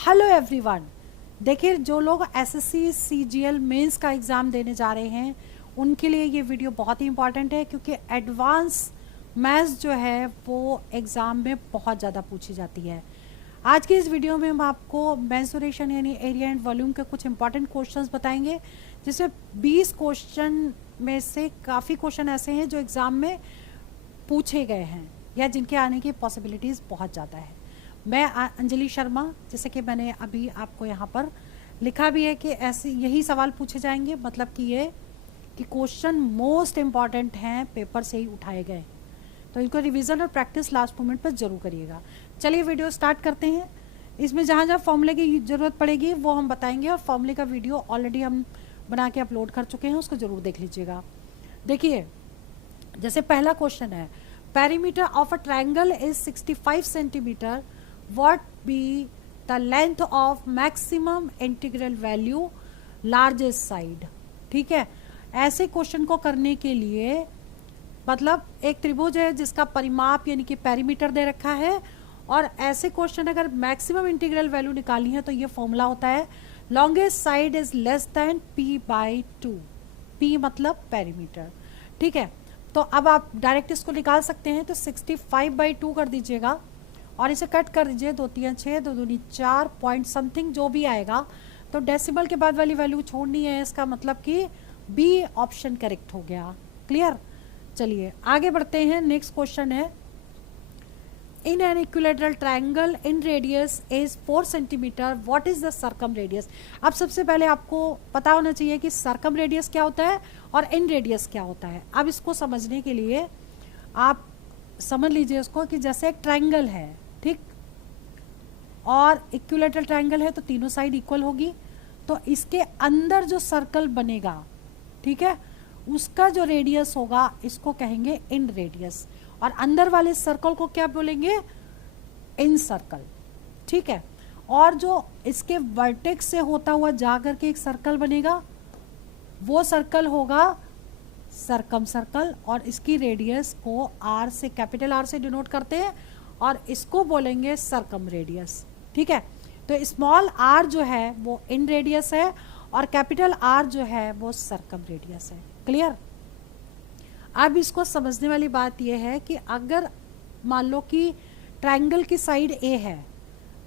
Hello everyone. देखिए, जो लोग एसएससी सीजीएल मेंस का एग्ज़ाम देने जा रहे हैं उनके लिए ये वीडियो बहुत ही इंपॉर्टेंट है, क्योंकि एडवांस मैथ्स जो है वो एग्ज़ाम में बहुत ज़्यादा पूछी जाती है। आज की इस वीडियो में हम आपको मेंसुरेशन यानी एरिया एंड वॉल्यूम के कुछ इंपॉर्टेंट क्वेश्चंस बताएंगे, जिसमें 20 क्वेश्चन में से काफ़ी क्वेश्चन ऐसे हैं जो एग्ज़ाम में पूछे गए हैं या जिनके आने की पॉसिबिलिटीज़ बहुत ज़्यादा है। मैं अंजलि शर्मा, जैसे कि मैंने अभी आपको यहाँ पर लिखा भी है कि ऐसे यही सवाल पूछे जाएंगे, मतलब कि ये कि क्वेश्चन मोस्ट इम्पॉर्टेंट हैं, पेपर से ही उठाए गए, तो इनको रिवीजन और प्रैक्टिस लास्ट मोमेंट पर जरूर करिएगा। चलिए वीडियो स्टार्ट करते हैं। इसमें जहाँ जहाँ फॉर्मूले की ज़रूरत पड़ेगी वो हम बताएंगे, और फॉर्मूले का वीडियो ऑलरेडी हम बना के अपलोड कर चुके हैं, उसको ज़रूर देख लीजिएगा। देखिए, जैसे पहला क्वेश्चन है, perimeter of a triangle is 65 centimetre, what be the length of maximum integral value largest side। ठीक है, ऐसे क्वेश्चन को करने के लिए मतलब एक त्रिभुज है जिसका परिमाप यानी कि पेरीमीटर दे रखा है, और ऐसे क्वेश्चन अगर मैक्सिमम इंटीग्रल वैल्यू निकालनी है तो ये फॉर्मूला होता है longest side is less than p/2। p मतलब पेरीमीटर। ठीक है, तो अब आप डायरेक्ट इसको निकाल सकते हैं, तो 65/2 कर दीजिएगा और इसे कट कर दीजिए, 2 3 6 2 दूनी 4 पॉइंट समथिंग जो भी आएगा, तो डेसिमल के बाद वाली वैल्यू छोड़नी है, इसका मतलब कि बी ऑप्शन करेक्ट हो गया। क्लियर। चलिए आगे बढ़ते हैं। नेक्स्ट क्वेश्चन है, in an equilateral triangle in radius is 4 centimetre, what is the circum radius. अब सबसे पहले आपको पता होना चाहिए कि सर्कम रेडियस क्या होता है और इन रेडियस क्या होता है। अब इसको समझने के लिए आप समझ लीजिए इसको कि जैसे एक ट्रायंगल है, ठीक, और इक्विलेटरल ट्रायंगल है तो तीनों साइड इक्वल होगी, तो इसके अंदर जो सर्कल बनेगा, ठीक है, उसका जो रेडियस होगा इसको कहेंगे इन रेडियस, और अंदर वाले सर्कल को क्या बोलेंगे, इन सर्कल। ठीक है, और जो इसके वर्टेक्स से होता हुआ जाकर के एक सर्कल बनेगा वो सर्कल होगा सर्कम सर्कल, और इसकी रेडियस को आर से, कैपिटल आर से डिनोट करते हैं, और इसको बोलेंगे सर्कम रेडियस। ठीक है, तो स्मॉल आर जो है वो इन रेडियस है और कैपिटल आर जो है वो सर्कम रेडियस है। क्लियर। अब इसको समझने वाली बात यह है कि अगर मान लो कि ट्रायंगल की साइड ए है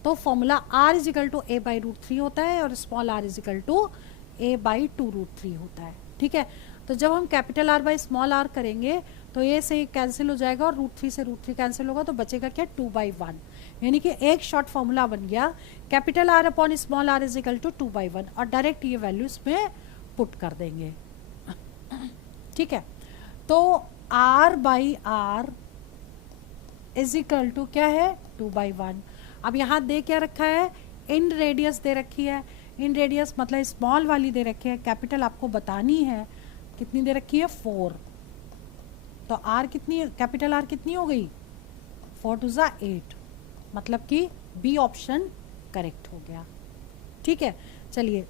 तो फॉर्मूला r = a/√3 होता है और स्मॉल r = a/2√3 होता है। ठीक है, तो जब हम capital R by small R करेंगे तो ये से कैंसिल हो जाएगा और √3 से √3 कैंसिल होगा, तो बचेगा क्या, 2/1, यानी कि एक शॉर्ट फॉर्मूला बन गया, capital R upon small R = 2/1, और डायरेक्ट ये वैल्यू इसमें पुट कर देंगे। ठीक है, तो r/r = क्या है, 2/1। अब यहाँ दे क्या रखा है, इन रेडियस दे रखी है, इन रेडियस मतलब स्मॉल वाली दे रखी है, कैपिटल आपको बतानी है कितनी दे रखी है, 4, तो r कितनी, कैपिटल R कितनी हो गई, 4 2 8, मतलब कि बी ऑप्शन करेक्ट हो गया। ठीक है, चलिए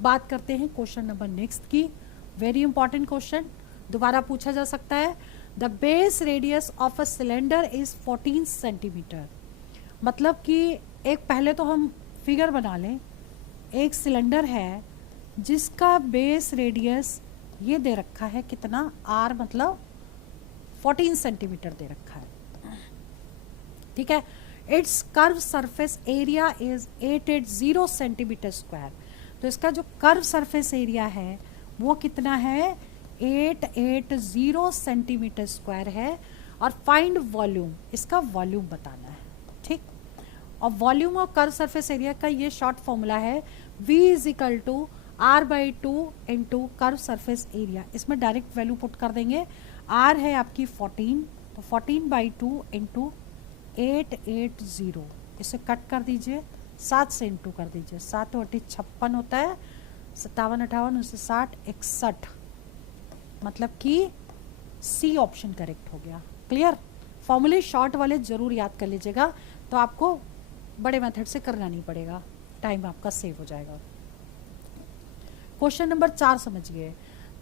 बात करते हैं क्वेश्चन नंबर नेक्स्ट की। वेरी इंपॉर्टेंट क्वेश्चन, दोबारा पूछा जा सकता है। The base radius of a cylinder is 14 centimetre, मतलब कि एक पहले तो हम फिगर बना लें, एक सिलेंडर है जिसका बेस रेडियस ये दे रखा है कितना, r मतलब 14 सेंटीमीटर दे रखा है। ठीक है, it's curve surface area is 880 centimetre square, तो इसका जो कर्व सरफेस एरिया है वो कितना है, 880 सेंटीमीटर स्क्वायर है, और फाइंड वॉल्यूम, इसका वॉल्यूम बताना है। ठीक, और वॉल्यूम और कर्व सरफेस एरिया का ये शॉर्ट फॉर्मूला है v = r/2 into curve surface area. इसमें डायरेक्ट वैल्यू पुट कर देंगे, r है आपकी 14, तो 14/2 इंटू 880, इसे कट कर दीजिए, 7 से इंटू कर दीजिए, 7 × 56 होता है, 57 58 60 61, मतलब कि सी ऑप्शन करेक्ट हो गया। क्लियर। फॉर्मूले शॉर्ट वाले जरूर याद कर लीजिएगा, तो आपको बड़े मेथड से करना नहीं पड़ेगा, टाइम आपका सेव हो जाएगा। क्वेश्चन नंबर 4 समझिए,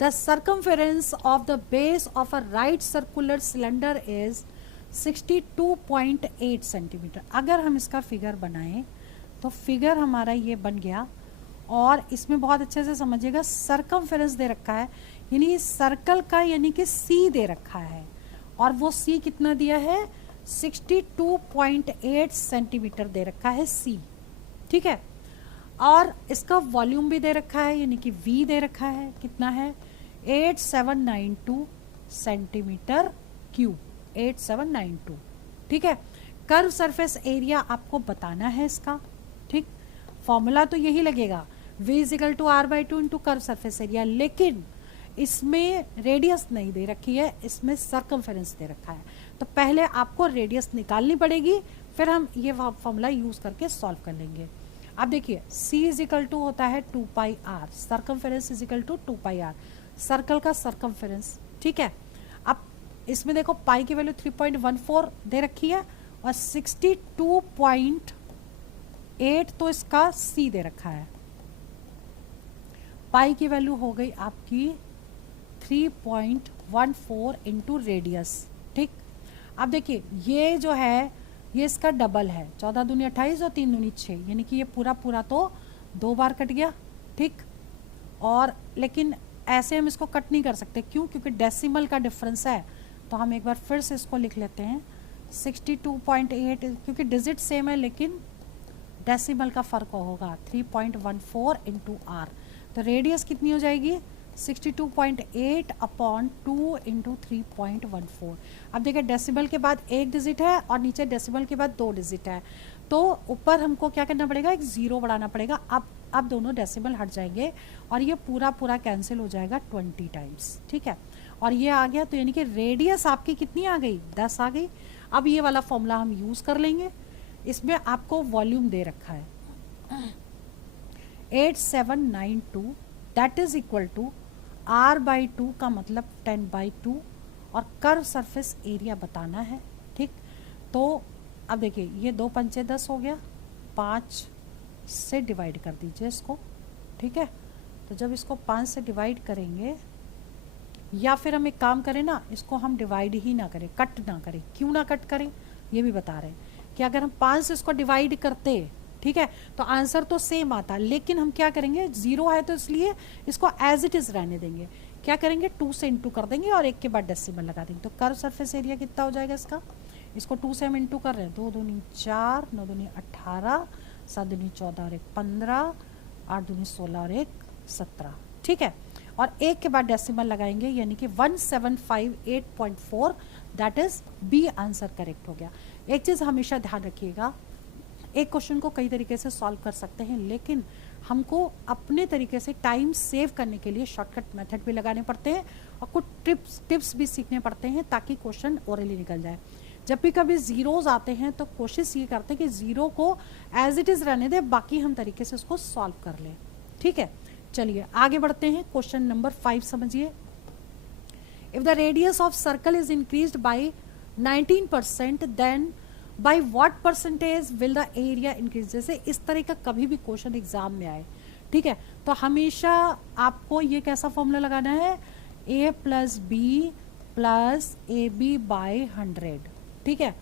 the circumference of the base of a right circular cylinder is 62.8 centimetre. अगर हम इसका फिगर बनाएं तो फिगर हमारा ये बन गया। और इसमें बहुत अच्छे से समझिएगा, सर्कमफेरेंस दे रखा है, यानी सर्कल का यानी कि सी दे रखा है, और वो सी कितना दिया है 62.8 सेंटीमीटर दे रखा है सी, ठीक है। और इसका वॉल्यूम भी दे रखा है, यानी कि वी दे रखा है, कितना है 8792 सेंटीमीटर क्यूब, 8792, ठीक है। कर्व सरफेस एरिया आपको बताना है इसका, ठीक। फॉर्मूला तो यही लगेगा, v equal to R by two into curve surface area, लेकिन इसमें रेडियस नहीं दे रखी है, इसमें सर्कमफेरेंस दे रखा है। तो पहले आपको रेडियस निकालनी पड़ेगी, फिर हम ये फॉर्मूला यूज करके सॉल्व कर लेंगे। अब देखिए c इजिकल टू होता है 2 pi r, circumference is equal to 2 pi r, circle का सर्कमफेरेंस, ठीक है। अब इसमें देखो पाई की वैल्यू 3.14 दे रखी है और 62.8 तो इसका c दे रखा है। पाई की वैल्यू हो गई आपकी 3.14 इंटू रेडियस, ठीक। अब देखिए ये जो है ये इसका डबल है, 14 दूनी 28 और 3 दूनी 6, यानी कि ये पूरा पूरा तो 2 बार कट गया, ठीक। और लेकिन ऐसे हम इसको कट नहीं कर सकते, क्यों? क्योंकि डेसिमल का डिफरेंस है। तो हम एक बार फिर से इसको लिख लेते हैं 62.8, क्योंकि डिजिट सेम है लेकिन डेसिमल का फर्क होगा, 3.14 इंटू आर। तो रेडियस कितनी हो जाएगी 62.8 अपॉन 2 इंटू 3.14। अब देखिए डेसिमल के बाद एक डिजिट है और नीचे डेसिमल के बाद 2 डिजिट है, तो ऊपर हमको क्या करना पड़ेगा, एक 0 बढ़ाना पड़ेगा। अब दोनों डेसिमल हट जाएंगे और ये पूरा पूरा कैंसिल हो जाएगा 20 टाइम्स, ठीक है। और ये आ गया, तो यानी कि रेडियस आपकी कितनी आ गई 10 आ गई। अब ये वाला फॉर्मूला हम यूज कर लेंगे, इसमें आपको वॉल्यूम दे रखा है 8792, that is equal to r by 2 का मतलब 10/2, और कर्व सरफेस एरिया बताना है, ठीक। तो अब देखिए ये 2 पंचे 10 हो गया, 5 से डिवाइड कर दीजिए इसको, ठीक है। तो जब इसको 5 से डिवाइड करेंगे, या फिर हम एक काम करें ना, इसको हम डिवाइड ही ना करें, कट ना करें। क्यों ना कट करें ये भी बता रहे हैं कि अगर हम 5 से इसको डिवाइड करते, ठीक है, तो आंसर तो सेम आता, लेकिन हम क्या करेंगे 0 है तो इसलिए इसको एज इट इज रहने देंगे। क्या करेंगे 2 से इंटू कर देंगे और 1 के बाद डेसिमल लगा देंगे। तो कर्व सरफेस एरिया कितना हो जाएगा इसका, इसको 2 से हम इंटू कर रहे हैं, 2 दूनी 4, 9 दूनी 18, 7 दूनी 14 और 1 15, 8 दूनी 16 और 1 17, ठीक है। और 1 के बाद डेसिमल लगाएंगे, यानी कि 1758.4, that is B answer correct हो गया। एक चीज हमेशा ध्यान रखिएगा, एक क्वेश्चन को कई तरीके से सॉल्व कर सकते हैं, लेकिन हमको अपने तरीके से टाइम सेव करने के लिए शॉर्टकट मेथड भी लगाने पड़ते हैं और कुछ टिप्स भी सीखने पड़ते हैं ताकि क्वेश्चन ओरली निकल जाए। जब भी कभी जीरोज आते हैं तो कोशिश ये करते हैं कि जीरो को एज इट इज रहने दें, बाकी हम तरीके से उसको सॉल्व कर लें, ठीक है। चलिए आगे बढ़ते हैं, क्वेश्चन नंबर 5 समझिए। If the radius of circle is increased by 19%, then by what percentage will the area increase. जैसे इस तरह का कभी भी क्वेश्चन एग्जाम में आए, ठीक है, तो हमेशा आपको ये कैसा फॉर्मूला लगाना है, a plus B plus A B by 100, ठीक है।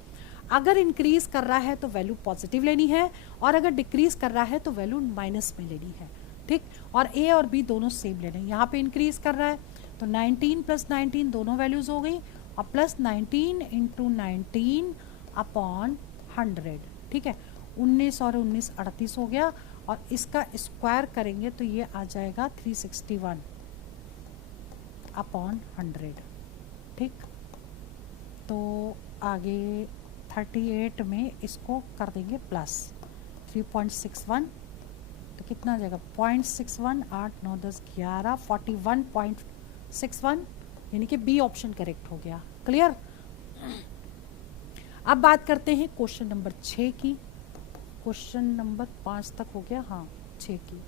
अगर इंक्रीज कर रहा है तो वैल्यू पॉजिटिव लेनी है, और अगर डिक्रीज कर रहा है तो वैल्यू माइनस में लेनी है, ठीक। और a और b दोनों सेम लेने हैं। यहाँ पे इंक्रीज कर रहा है तो 19 प्लस 19 दोनों वैल्यूज हो गई, और प्लस 19 इंटू 19 अपॉन 100, ठीक है। 19 और 19 38 हो गया, और इसका स्क्वायर करेंगे तो ये आ जाएगा 361 अपॉन 100, ठीक। तो आगे 38 में इसको कर देंगे प्लस 3.61, तो कितना आ जाएगा 0.61, 8 9 10 11 41.61, यानी कि बी ऑप्शन करेक्ट हो गया। क्लियर। अब बात करते हैं क्वेश्चन नंबर 6 की। क्वेश्चन नंबर 5 तक हो गया, हाँ 6 की।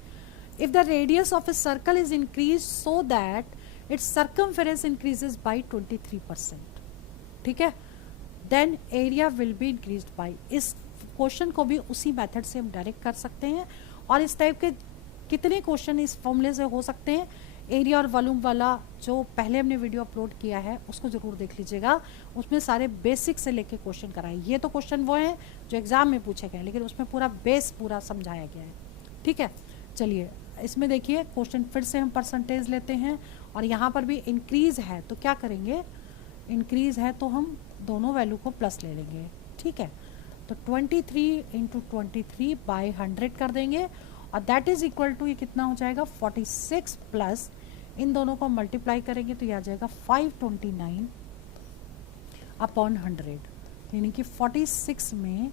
If the radius of a circle is increase so that its circumference increases by 23%, ठीक है, then area will be increased by. इस क्वेश्चन को भी उसी मेथड से हम डायरेक्ट कर सकते हैं, और इस टाइप के कितने क्वेश्चन इस फॉर्मूले से हो सकते हैं, एरिया और वॉल्यूम वाला जो पहले हमने वीडियो अपलोड किया है उसको ज़रूर देख लीजिएगा, उसमें सारे बेसिक से लेके क्वेश्चन कराए। ये तो क्वेश्चन वो हैं जो एग्ज़ाम में पूछे गए, लेकिन उसमें पूरा बेस पूरा समझाया गया है। ठीक है, चलिए इसमें देखिए क्वेश्चन फिर से हम परसेंटेज लेते हैं, और यहाँ पर भी इंक्रीज़ है तो क्या करेंगे, इंक्रीज़ है तो हम दोनों वैल्यू को प्लस ले लेंगे। ठीक है, तो 23 इंटू 23/100 कर देंगे, और दैट इज़ इक्वल टू ये कितना हो जाएगा 46 प्लस इन दोनों को मल्टीप्लाई करेंगे तो ये आ जाएगा 529/100, यानी कि 46 में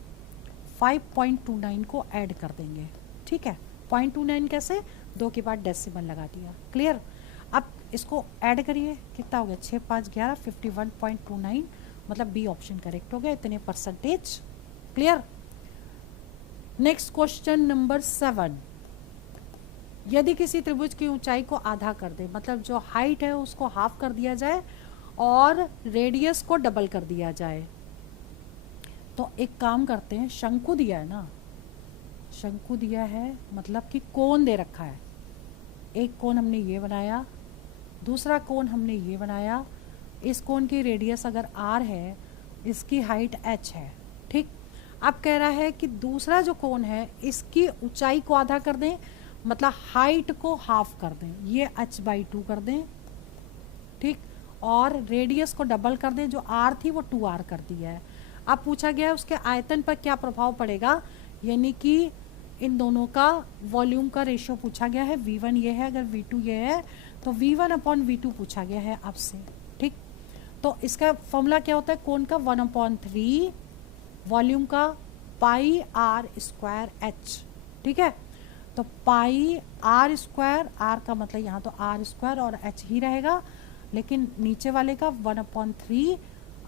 5.29 को ऐड कर देंगे। ठीक है, 0.29 कैसे, 2 के बाद डेसिमल लगा दिया। क्लियर, अब इसको ऐड करिए, कितना हो गया 6 5 11 51.29, मतलब बी ऑप्शन करेक्ट हो गया, इतने percentage. Clear. Next question number 7, यदि किसी त्रिभुज की ऊंचाई को आधा कर दे, मतलब जो हाइट है उसको हाफ कर दिया जाए और रेडियस को डबल कर दिया जाए, तो एक काम करते हैं, शंकु दिया है ना, शंकु दिया है मतलब कि कोण दे रखा है, एक कोण हमने ये बनाया, दूसरा कोण हमने ये बनाया, इस कोण की रेडियस अगर r है, इसकी हाइट h है। ठीक, अब कह रहा है कि दूसरा जो कोण है इसकी ऊंचाई को आधा कर दें, मतलब हाइट को हाफ कर दें, ये h/2 कर दें। ठीक, और रेडियस को डबल कर दें, जो r थी वो 2r कर दिया है। अब पूछा गया है उसके आयतन पर क्या प्रभाव पड़ेगा, यानी कि इन दोनों का वॉल्यूम का रेशियो पूछा गया है, v1 ये है, अगर v2 ये है तो v1/v2 पूछा गया है आपसे। ठीक, तो इसका फॉर्मूला क्या होता है, कोण का 1/3, वॉल्यूम का πr²h। ठीक है, तो πr², r का मतलब यहाँ तो r² और h ही रहेगा, लेकिन नीचे वाले का 1/3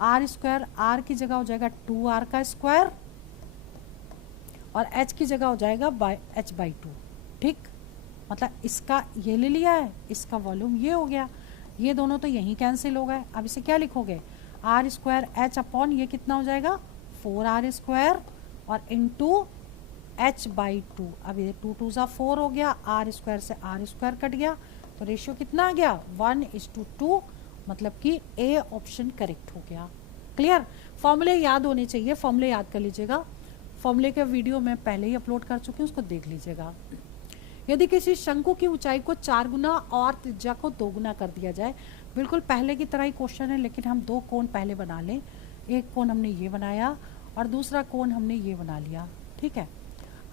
r², r की जगह हो जाएगा 2r का स्क्वायर, और h की जगह हो जाएगा h/2। ठीक, मतलब इसका ये ले लिया है, इसका वॉल्यूम ये हो गया, ये दोनों तो यहीं कैंसिल हो गए। अब इसे क्या लिखोगे, r² h अपॉन ये कितना हो जाएगा 4r² और इंटू h/2। अब ये 2 2 4 हो गया, r² से r² कट गया, तो रेशियो कितना आ गया 1:2, मतलब कि ए ऑप्शन करेक्ट हो गया। क्लियर, फॉर्मूले याद होने चाहिए, फॉर्मूले याद कर लीजिएगा, फॉर्मूले का वीडियो मैं पहले ही अपलोड कर चुकी हूँ, उसको देख लीजिएगा। यदि किसी शंकु की ऊंचाई को 4 गुना और त्रिज्या को 2 गुना कर दिया जाए, बिल्कुल पहले की तरह ही क्वेश्चन है, लेकिन हम 2 कोण पहले बना लें, एक कोण हमने ये बनाया और दूसरा कोण हमने ये बना लिया। ठीक है,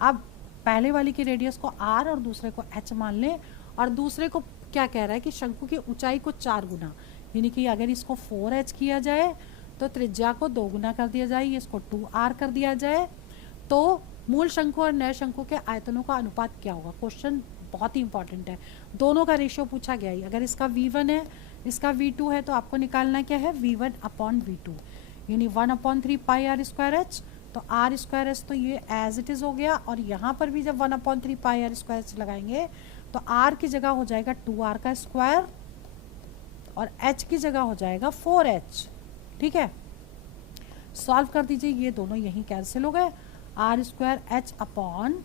अब पहले वाली की रेडियस को r और दूसरे को h मान लें, और दूसरे को क्या कह रहा है कि शंकु की ऊंचाई को 4 गुना, यानी कि अगर इसको 4h किया जाए तो त्रिज्या को 2 गुना कर दिया जाए, इसको 2r कर दिया जाए, तो मूल शंकु और नए शंकु के आयतनों का अनुपात क्या होगा। क्वेश्चन बहुत ही इंपॉर्टेंट है, दोनों का रेशियो पूछा गया है, अगर इसका v1 है इसका v2 है तो आपको निकालना क्या है v1/v2, यानी 1/3 πr²h, तो r²h तो ये एज इट इज हो गया, और यहाँ पर भी जब 1/3 πr² लगाएंगे तो r की जगह हो जाएगा 2r का स्क्वायर और h की जगह हो जाएगा 4h। ठीक है, सॉल्व कर दीजिए, ये दोनों यहीं कैंसिल हो गए, r²h upon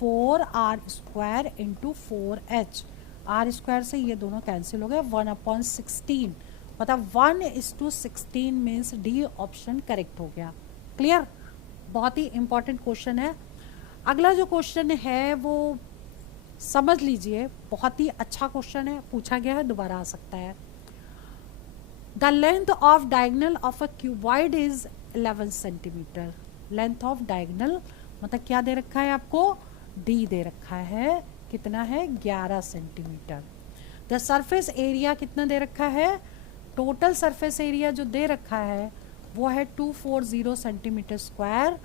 4r² into 4h, r² से ये दोनों कैंसिल हो गए, 1/16, मतलब 1:16 मीन्स डी ऑप्शन करेक्ट हो गया। क्लियर, बहुत ही इंपॉर्टेंट क्वेश्चन है। अगला जो क्वेश्चन है वो समझ लीजिए, बहुत ही अच्छा क्वेश्चन है, पूछा गया है, दोबारा आ सकता है। The length of diagonal of a cuboid is 11 centimetre. Length of diagonal मतलब क्या दे रखा है आपको, डी दे रखा है, कितना है 11 सेंटीमीटर। द सरफेस एरिया कितना दे रखा है, टोटल सरफेस एरिया जो दे रखा है वो है 240 centimetre square.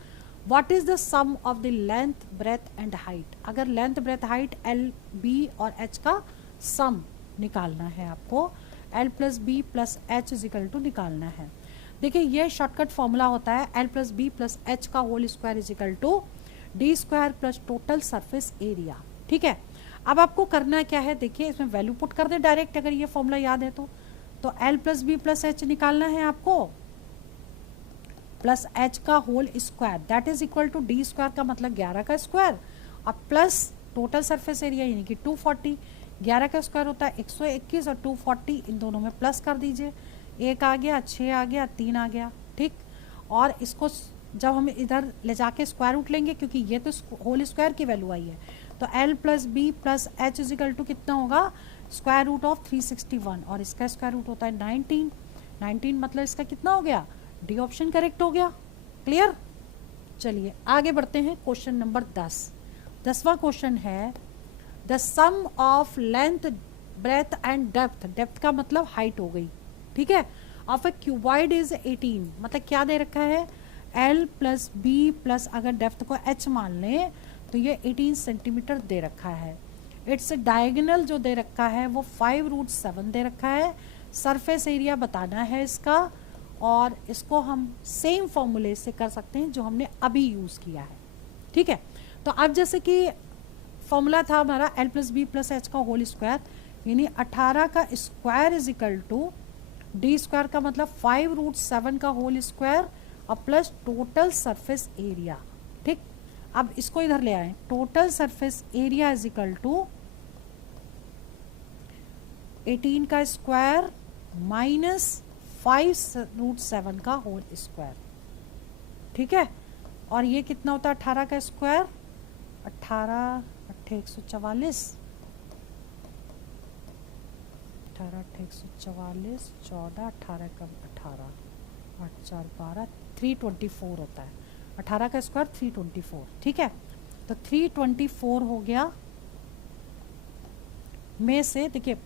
What is the sum of the length breadth and height, अगर length breadth height L B और एच का सम निकालना है आपको, L plus B plus H is equal to निकालना है। देखिए ये शॉर्टकट फॉर्मूला होता है, L plus B plus H का whole square is equal to D square plus total surface area. ठीक है, अब आपको करना क्या है, देखिए इसमें वैल्यू पुट कर दे डायरेक्ट, अगर ये फॉर्मूला याद है तो L plus B plus H निकालना है आपको, प्लस एच का whole square that is equal to D square का मतलब 11 का स्क्वायर, और प्लस टोटल सरफेस एरिया यानी कि 240, 11 का स्क्वायर होता है 121 और 240 इन दोनों में प्लस कर दीजिए, 1 आ गया, 6 आ गया, 3 आ गया, ठीक। और इसको जब हम इधर ले जाके स्क्वायर रूट लेंगे, क्योंकि ये तो होल स्क्वायर की वैल्यू आई है, तो l plus B plus H is equal to कितना होगा, स्क्वायर रूट ऑफ 361, और इसका स्क्वायर रूट होता है 19। 19 मतलब इसका कितना हो गया, डी ऑप्शन करेक्ट हो गया। क्लियर। चलिए आगे बढ़ते हैं, क्वेश्चन नंबर 10। 10वां क्वेश्चन है the sum of length breadth and depth, depth का मतलब हाइट हो गई, ठीक है, ऑफ ए क्यूबॉइड इज 18, मतलब क्या दे रखा है, l प्लस बी प्लस अगर डेप्थ को h मान लें तो ये 18 सेंटीमीटर दे रखा है। इट्स डायगोनल जो दे रखा है वो 5√7 दे रखा है। सरफेस एरिया बताना है इसका, और इसको हम सेम फॉर्मूले से कर सकते हैं जो हमने अभी यूज़ किया है, ठीक है। तो अब जैसे कि फॉर्मूला था हमारा l plus B plus H का होल स्क्वायर, यानी 18 का square is equal to D square का मतलब 5√7 का होल स्क्वायर और प्लस टोटल सरफेस एरिया, ठीक। अब इसको इधर ले आए, total surface area is equal to 18 का स्क्वायर माइनस 5√7 का होल स्क्वायर, ठीक है। और ये कितना होता है 18 का स्क्वायर, 18 8 144, 18 8 144, 14 18 कम 18 8 4 12 324 होता है। 18 का स्क्वायर 324, ठीक है। तो 324 हो गया में से, देखिए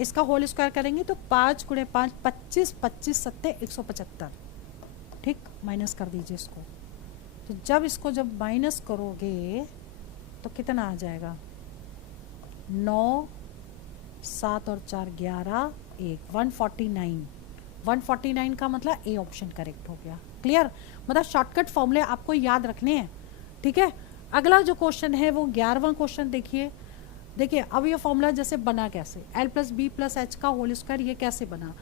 इसका होल स्क्वायर करेंगे तो 5 × 5 25, 25 7 175, ठीक, माइनस कर दीजिए इसको। तो जब इसको जब माइनस करोगे तो कितना आ जाएगा, 9 7 और 4 11 1 149, 149 का मतलब ए ऑप्शन करेक्ट हो गया। क्लियर, मतलब शॉर्टकट फॉर्मूले आपको याद रखने हैं, ठीक है। अगला जो क्वेश्चन है वो 11वां क्वेश्चन देखिए। देखिए अब ये फॉर्मूला जैसे बना कैसे, l plus B plus H का होल स्क्वायर, ये कैसे बना,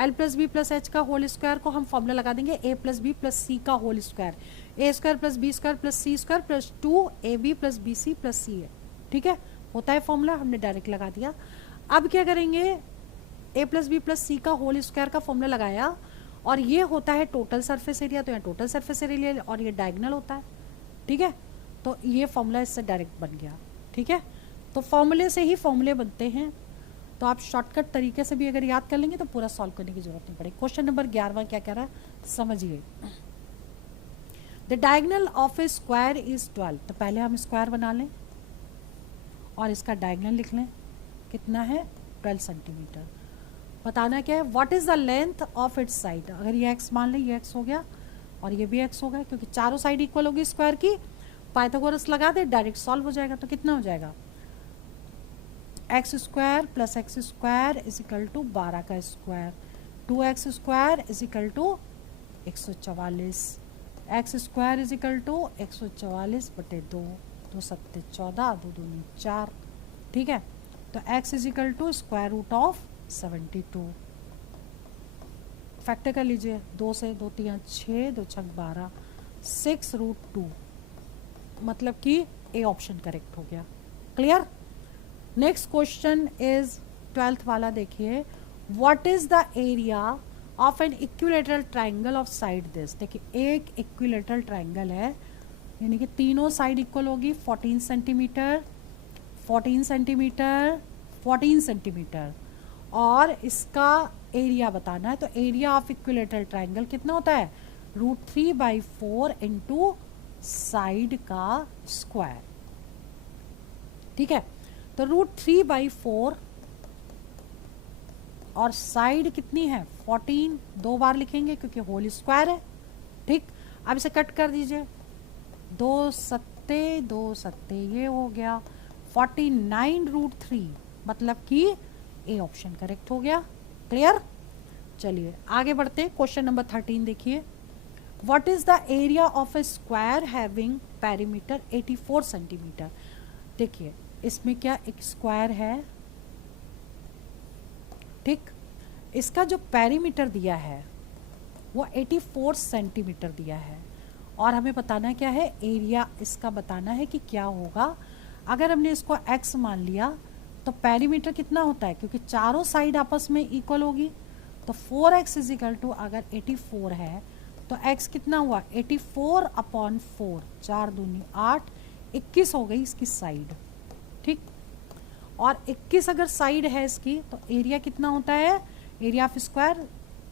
l plus B plus H का होल स्क्वायर को हम फॉर्मूला लगा देंगे a plus B plus C का whole square, A square plus B square plus C square plus 2ab plus B C plus C है, ठीक है, होता है फॉर्मूला, हमने डायरेक्ट लगा दिया। अब क्या करेंगे, a plus B plus C का होल स्क्वायर का फॉर्मूला लगाया, और ये होता है टोटल सरफेस एरिया, तो यहाँ टोटल सरफेस एरिया और ये डायगोनल होता है, ठीक है। तो ये फॉर्मूला इससे डायरेक्ट बन गया, ठीक है। तो फॉर्मूले से ही फॉर्मूले बनते हैं, तो आप शॉर्टकट तरीके से भी अगर याद कर लेंगे तो पूरा सॉल्व करने की जरूरत नहीं पड़ेगी। क्वेश्चन नंबर 11वां क्या कह रहा है समझिए। The diagonal of A square is 12, तो पहले हम स्क्वायर बना लें और इसका डायगोनल लिख लें, कितना है 12 सेंटीमीटर। बताना क्या है, what is the length of its side, अगर ये x मान लें, ये x हो गया और ये भी x हो गया, क्योंकि चारों साइड इक्वल होगी स्क्वायर की, पाइथागोरस लगा दे, डायरेक्ट सॉल्व हो जाएगा। तो कितना हो जाएगा, X square plus X square is equal to 12 का square, 2x square is equal to 144, X square is equal to 144 बटे 2, 2 7 14, 2 2 4, ठीक है। तो x is equal to square root of 72, factor कर लीजिए, 2 से 2 3 6, 2 6 12, 6√2, मतलब कि ए ऑप्शन करेक्ट हो गया। Clear. Next question is 12th वाला, देखिए what is the area of an equilateral triangle of side this. देखिए एक इक्विलेटरल ट्राइंगल है, यानी कि तीनों साइड इक्वल होगी, 14 सेंटीमीटर 14 सेंटीमीटर 14 सेंटीमीटर, और इसका एरिया बताना है। तो एरिया ऑफ इक्विलेटरल ट्राइंगल कितना होता है, √3/4 इंटू साइड का स्क्वायर, ठीक है। तो √3/4 और साइड कितनी है 14, 2 बार लिखेंगे क्योंकि होल स्क्वायर है, ठीक। अब इसे कट कर दीजिए, 2 7 2 7, ये हो गया 49√3, मतलब कि ए ऑप्शन करेक्ट हो गया। क्लियर। चलिए आगे बढ़ते हैं, क्वेश्चन नंबर 13 देखिए। What is the area of A square having perimeter 84 centimetre. देखिए इसमें क्या एक स्क्वायर है, ठीक, इसका जो पेरीमीटर दिया है वो 84 सेंटीमीटर दिया है, और हमें बताना क्या है, एरिया इसका बताना है कि क्या होगा। अगर हमने इसको x मान लिया तो पेरीमीटर कितना होता है, क्योंकि चारों साइड आपस में इक्वल होगी, तो 4x इज इक्वल टू अगर 84 है तो x कितना हुआ 84/4, 4 दूनी 8, 21 हो गई इसकी साइड, ठीक। और 21 अगर साइड है इसकी तो एरिया कितना होता है, area of square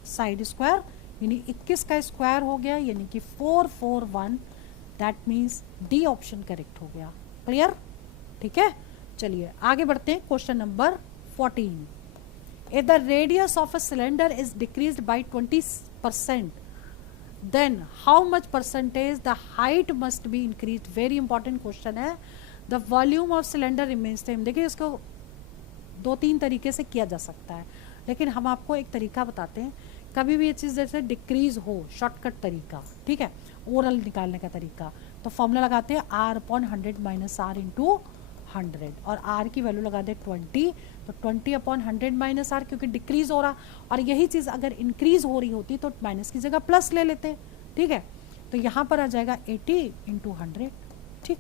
side square, यानी 21 का स्क्वायर हो गया, यानी कि 441, that means D option correct हो गया। क्लियर, ठीक है। चलिए आगे बढ़ते हैं, question number 14। If the radius of a cylinder is decreased by 20%, then how much percentage the height must be increase. Very important question है। The volume of cylinder remains same. देखिए इसको 2-3 तरीके से किया जा सकता है, लेकिन हम आपको एक तरीका बताते हैं। कभी भी ये चीज़ जैसे डिक्रीज हो, शॉर्टकट तरीका, ठीक है, ओरल निकालने का तरीका, तो फॉर्मूला लगाते हैं R/100 माइनस R इंटू 100, और R की वैल्यू लगा दे 20, तो 20/100 माइनस R, क्योंकि डिक्रीज हो रहा, और यही चीज़ अगर इंक्रीज हो रही होती तो माइनस की जगह प्लस ले लेते, ठीक है। तो यहाँ पर आ जाएगा 80 इंटू 100, ठीक।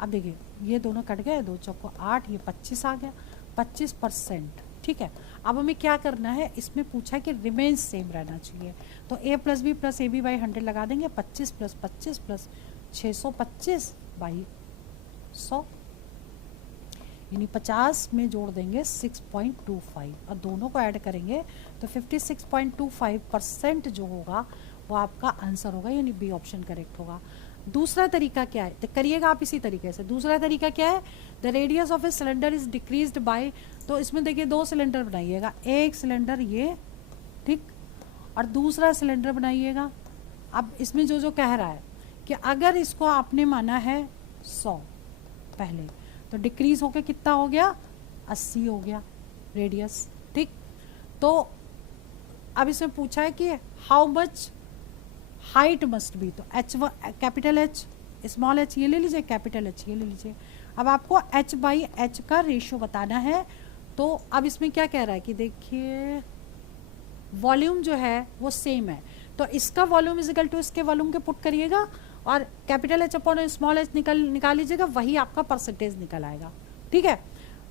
अब देखिए ये दोनों कट गए, 2 चौको 8, ये 25 आ गया, 25%, ठीक है। अब हमें क्या करना है, इसमें पूछा है कि रिमेन्स सेम रहना चाहिए, तो a plus B plus AB by 100 लगा देंगे, 25 प्लस 25 प्लस 625 बाई 100, यानी 50 में जोड़ देंगे 6.25, और दोनों को ऐड करेंगे तो 56.25% जो होगा वो आपका आंसर होगा, यानी बी ऑप्शन करेक्ट होगा। दूसरा तरीका क्या है, तो करिएगा आप इसी तरीके से। दूसरा तरीका क्या है, the radius of a cylinder is decreased bye, तो इसमें देखिए 2 सिलेंडर बनाइएगा, एक सिलेंडर ये, ठीक, और दूसरा सिलेंडर बनाइएगा। अब इसमें जो जो कह रहा है कि अगर इसको आपने माना है 100 पहले, तो डिक्रीज होके कितना हो गया, 80 हो गया रेडियस, ठीक। तो अब इसमें पूछा है कि how much height must B, तो H1 capital H, small h ये ले लीजिए, कैपिटल H ये ले लीजिए। अब आपको H बाई H का रेशियो बताना है। तो अब इसमें क्या कह रहा है कि देखिए वॉल्यूम जो है वो सेम है, तो इसका वॉल्यूम इज इक्वल टू इसके वॉल्यूम के पुट करिएगा, और capital H upon small h निकाल लीजिएगा, वही आपका परसेंटेज निकल आएगा, ठीक है।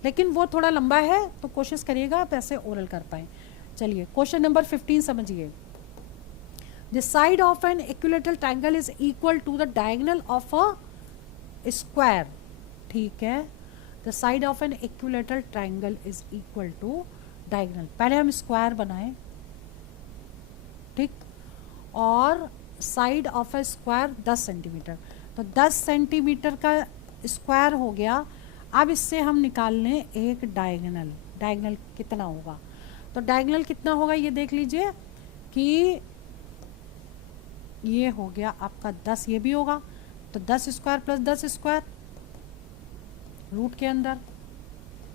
लेकिन वो थोड़ा लंबा है, तो कोशिश करिएगा आप ऐसे ओरल कर पाए। चलिए क्वेश्चन नंबर 15 समझिए। The side of an equilateral triangle is equal to the diagonal of a square, ठीक है। The side of an equilateral triangle is equal to diagonal, पहले हम स्क्वायर बनाएं, ठीक, और side of A square 10 centimetre, तो 10 centimetre का square हो गया। अब इससे हम निकाल लें एक डायगोनल, डायगोनल कितना होगा, तो डायगोनल कितना होगा ये देख लीजिए कि ये हो गया आपका 10, ये भी होगा, तो 10 स्क्वायर प्लस 10 स्क्वायर रूट के अंदर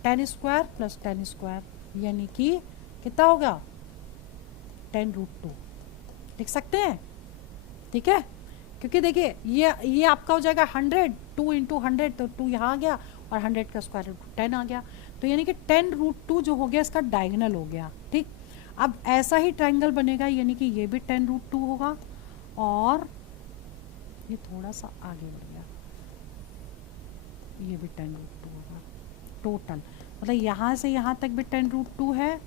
10 स्क्वायर प्लस 10 स्क्वायर, यानी कि कितना होगा 10√2 लिख सकते हैं, ठीक है। क्योंकि देखिए ये आपका हो जाएगा 100, 2 इंटू 100, तो 2 यहाँ आ गया, और 100 का स्क्वायर रूट 10 आ गया, तो यानी कि 10√2 जो हो गया इसका डायगोनल हो गया, ठीक। अब ऐसा ही ट्रायंगल बनेगा, यानी कि ये भी 10√2 होगा, और ये थोड़ा सा आगे बढ़ गया, ये भी 10√2 होगा टोटल, मतलब यहाँ से यहाँ तक भी 10√2 है,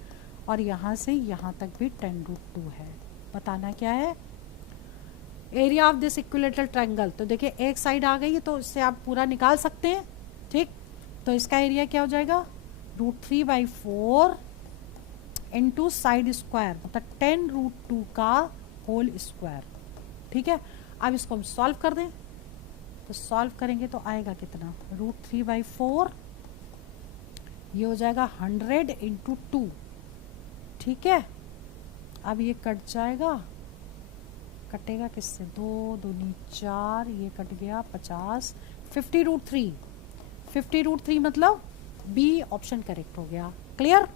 और यहाँ से यहाँ तक भी 10√2 है। बताना क्या है, area of this equilateral triangle, तो देखिए एक साइड आ गई, तो इससे आप पूरा निकाल सकते हैं, ठीक। तो इसका एरिया क्या हो जाएगा, √3/4 इंटू साइड स्क्वायर, मतलब 10√2 का होल स्क्वायर, ठीक है। अब इसको हम सॉल्व कर दें, तो सॉल्व करेंगे तो आएगा कितना, √3/4, ये हो जाएगा 100 इंटू 2, ठीक है। अब ये कट जाएगा, कटेगा किससे, 2 दूनी 4, ये कट गया 50, 50√3, 50√3 मतलब बी ऑप्शन करेक्ट हो गया। क्लियर,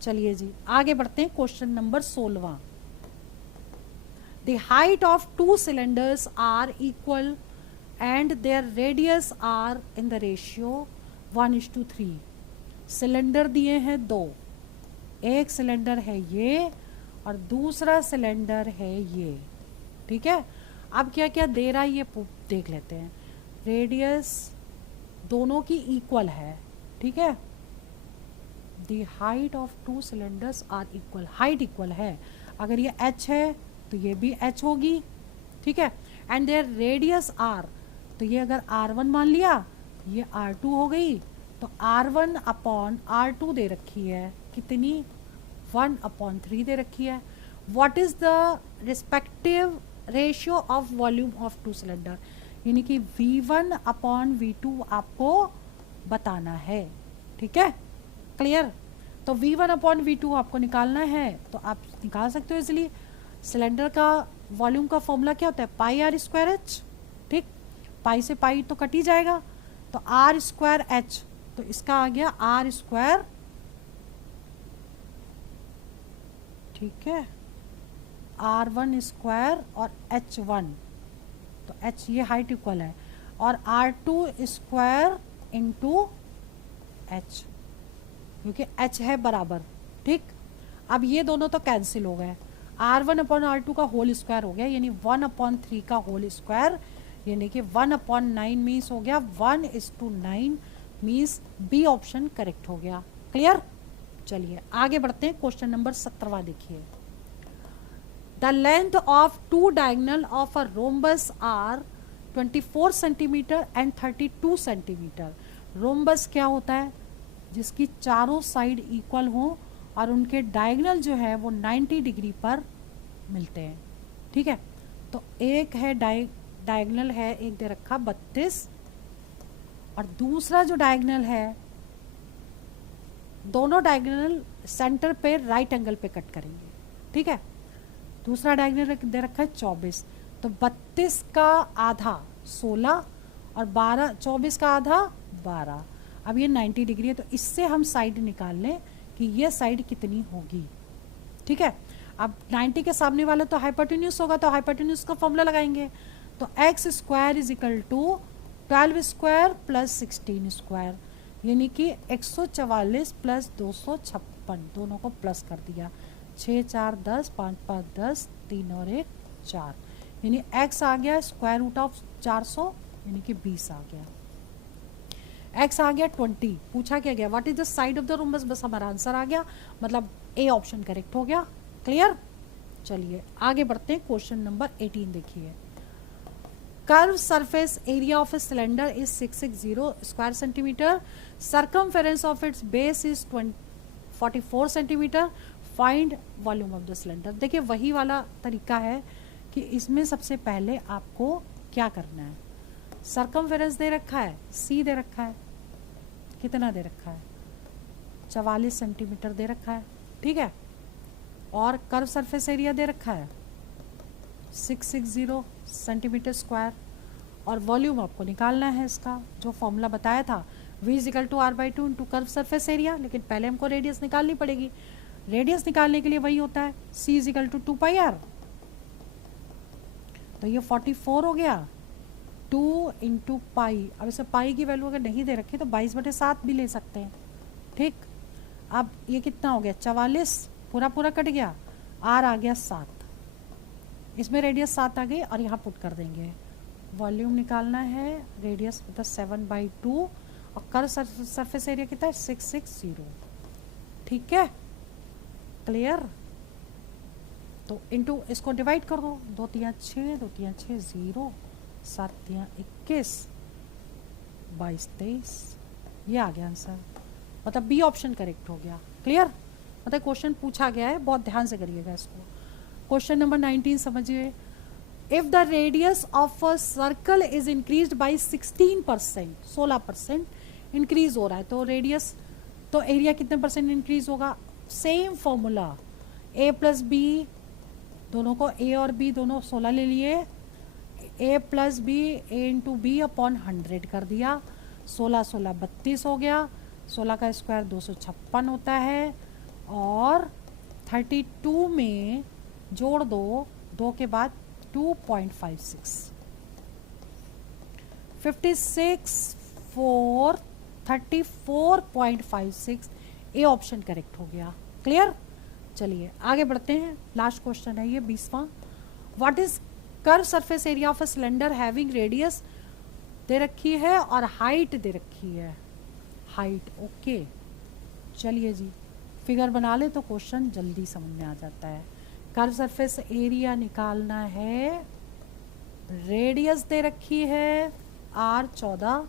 चलिए जी आगे बढ़ते हैं, question number 16। The height of 2 cylinders are equal and their radius are in the ratio 1:3। Cylinder दिए हैं 2, एक सिलेंडर है ये और दूसरा सिलेंडर है ये, ठीक है। अब क्या क्या दे रहा है ये देख लेते हैं। रेडियस दोनों की इक्वल है, ठीक है, the height of two cylinders are equal, height equal है, अगर ये h है तो ये भी h होगी, ठीक है, एंड देयर रेडियस r, तो ये अगर r1 मान लिया, ये r2 हो गई, तो r1 अपॉन r2 दे रखी है कितनी, 1/3 दे रखी है। What is the respective ratio of volume of two cylinder, यानी कि v1 अपॉन v2 आपको बताना है, ठीक है, क्लियर। तो v1 अपॉन v2 आपको निकालना है, तो आप निकाल सकते हो इजिली। सिलेंडर का वॉल्यूम का फॉर्मूला क्या होता है, पाई आर स्क्वायर एच, ठीक, पाई से पाई तो कट ही जाएगा, तो आर स्क्वायर एच, तो इसका आ गया आर स्क्वायर, ठीक है, r1 स्क्वायर और h1, तो h ये हाइट इक्वल है, और r2 स्क्वायर इंटू h, क्योंकि h है बराबर, ठीक। अब ये दोनों तो कैंसिल हो गए, r1 अपॉन r2 का होल स्क्वायर हो गया, यानी 1/3 का होल स्क्वायर, यानी कि 1/9 मीन्स हो गया 1:9, मीन्स बी ऑप्शन करेक्ट हो गया, क्लियर। चलिए आगे बढ़ते हैं, क्वेश्चन नंबर 17वां देखिए। The length of two diagonal of a rhombus are 24 centimetre and 32 centimetre. Rhombus क्या होता है, जिसकी चारों साइड इक्वल हो और उनके डायगोनल जो है वो 90 डिग्री पर मिलते हैं, ठीक है। तो एक है डायगोनल है, एक दे रखा 32, और दूसरा जो डायगोनल है, दोनों डायगोनल सेंटर पे राइट एंगल पे कट करेंगे, ठीक है। दूसरा डायगोनल दे रखा है 24, तो 32 का आधा 16 और 24 का आधा 12। अब ये 90 डिग्री है, तो इससे हम साइड निकाल लें कि ये साइड कितनी होगी, ठीक है। अब 90 के सामने वाला तो हाइपोटेन्यूज होगा, तो हाइपोटेन्यूज का फॉर्मूला लगाएंगे, तो X square is equal to 12 square plus 16 square, यानी कि 144 प्लस 256, दोनों को प्लस कर दिया, 6 4 10, 5 5 10, 3 और 1 4, यानी x आ गया स्क्वायर रूट ऑफ 400, यानी कि 20 आ गया। x आ गया 20, पूछा क्या गया, what is the side of the rhombus, बस हमारा आंसर आ गया, मतलब ए ऑप्शन करेक्ट हो गया, क्लियर। चलिए आगे बढ़ते हैं, क्वेश्चन नंबर 18 देखिए। Curve surface area of a cylinder is 660 square centimetre, circumference of its base is 44 centimetre, find volume of the cylinder. देखिए वही वाला तरीका है कि इसमें सबसे पहले आपको क्या करना है, सर्कमफेरेंस दे रखा है, सी दे रखा है, कितना दे रखा है, 44 सेंटीमीटर दे रखा है, ठीक है, और कर्व सरफेस एरिया दे रखा है 660 सेंटीमीटर स्क्वायर, और वॉल्यूम आपको निकालना है इसका, जो फॉर्मूला बताया था, v is equal to r/2 into curve surface area, लेकिन पहले हमको रेडियस निकालनी पड़ेगी, रेडियस निकालने के लिए वही होता है c is equal to 2πr, तो ये 44 हो गया, 2 इंटू पाई, अब इसे पाई की वैल्यू अगर नहीं दे रखी तो 22/7 भी ले सकते हैं, ठीक। अब ये कितना हो गया, 44 पूरा पूरा कट गया, r आ गया 7, इसमें रेडियस 7 आ गई, और यहाँ पुट कर देंगे, वॉल्यूम निकालना है, रेडियस मतलब 7/2, और कर्व सरफेस एरिया कितना है 660, ठीक है, क्लियर। तो इनटू इसको डिवाइड कर दो, 2 3 6, 2 3 6 0, 7 3 21, 22 23, ये आ गया आंसर, मतलब बी ऑप्शन करेक्ट हो गया, क्लियर। मतलब क्वेश्चन पूछा गया है, बहुत ध्यान से करिएगा इसको। क्वेश्चन नंबर 19 समझिए। If the radius of a circle is increased by 16%, 16% increase हो रहा है, तो रेडियस, तो एरिया कितने परसेंट इंक्रीज होगा, same formula, a plus B, दोनों को a और b दोनों 16 ले लिए, a plus B, a into B upon 100 कर दिया, 16 16 32 हो गया, 16 का स्क्वायर 256 होता है, और 32 में जोड़ दो, 2 के बाद 2.56, 56 4 34.56, ए ऑप्शन करेक्ट हो गया, क्लियर। चलिए आगे बढ़ते हैं, लास्ट क्वेश्चन है ये 20वां। What is curve surface area of a cylinder having radius दे रखी है और हाइट दे रखी है, हाइट, ओके। चलिए जी, फिगर बना ले तो क्वेश्चन जल्दी समझ में आ जाता है। कर्व सरफेस एरिया निकालना है, रेडियस दे रखी है R14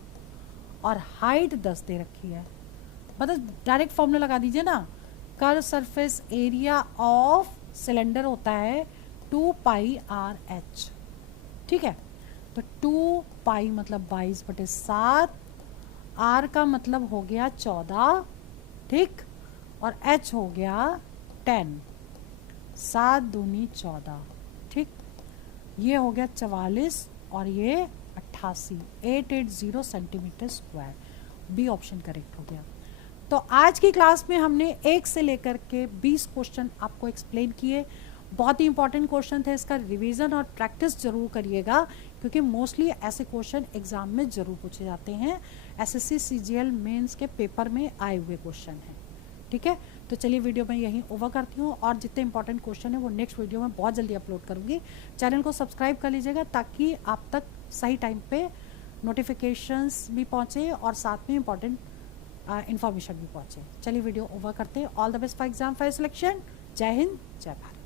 और हाइट 10 दे रखी है। मतलब डायरेक्ट फॉर्मूला लगा दीजिए ना, curve surface area of cylinder होता है 2πRH। ठीक है, तो 2π मतलब 22/7, R का मतलब हो गया 14, ठीक, और H हो गया 10, 7 दूनी 14, ठीक, ये हो गया 44 और ये 88, 880 centimetre square. B option correct हो गया। तो आज की क्लास में हमने 1 से लेकर के 20 क्वेश्चन आपको एक्सप्लेन किए। बहुत ही इंपॉर्टेंट क्वेश्चन थे, इसका रिवीजन और प्रैक्टिस जरूर करिएगा, क्योंकि मोस्टली ऐसे क्वेश्चन एग्जाम में जरूर पूछे जाते हैं। एसएससी सीजीएल मेंस के पेपर में आए हुए क्वेश्चन हैं। ठीक है, तो चलिए वीडियो में यहीं ओवर करती हूँ, और जितने इंपॉर्टेंट क्वेश्चन है वो नेक्स्ट वीडियो में बहुत जल्दी अपलोड करूँगी। चैनल को सब्सक्राइब कर लीजिएगा ताकि आप तक सही टाइम पे नोटिफिकेशंस भी पहुँचे और साथ में इंपॉर्टेंट इन्फॉर्मेशन भी पहुँचे। चलिए वीडियो ओवर करते हैं। All the best for exam for selection. जय हिंद, जय भारत।